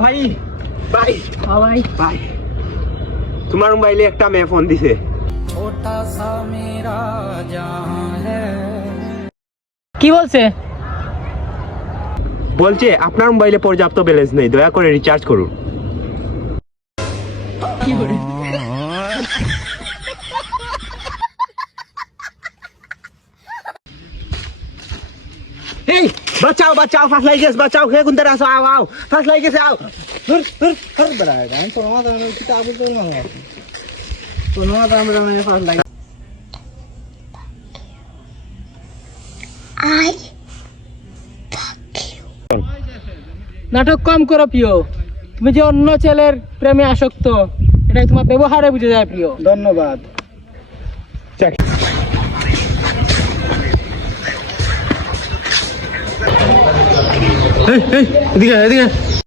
ভাই ভাই হ্যাঁ ভাই ভাই তোমার মোবাইলে একটা মেয়ে ফোন দিছে। কি বলছে? বলছে আপনার মোবাইলে পর্যাপ্ত ব্যালেন্স নেই, দয়া করে রিচার্জ করুন। কি করে? এই বাঁচাও বাঁচাও, ফাঁস লাগে গেছে, বাঁচাও। হে কোন আসো, আও আও, ফাঁস লাগে গেছে, আও। ধর ধর ধর বড়া, আমি তো মাথা আমি কি আবু তো না তো মাথা আমরা মানে ফাঁস লাগে। নাটক কম করো প্রিয়, তুমি যে অন্য ছেলের প্রেমে আসক্ত এটাই তোমার ব্যবহারে বুঝে যায় প্রিয়। ধন্যবাদ। এই এই এদিকে এদিকে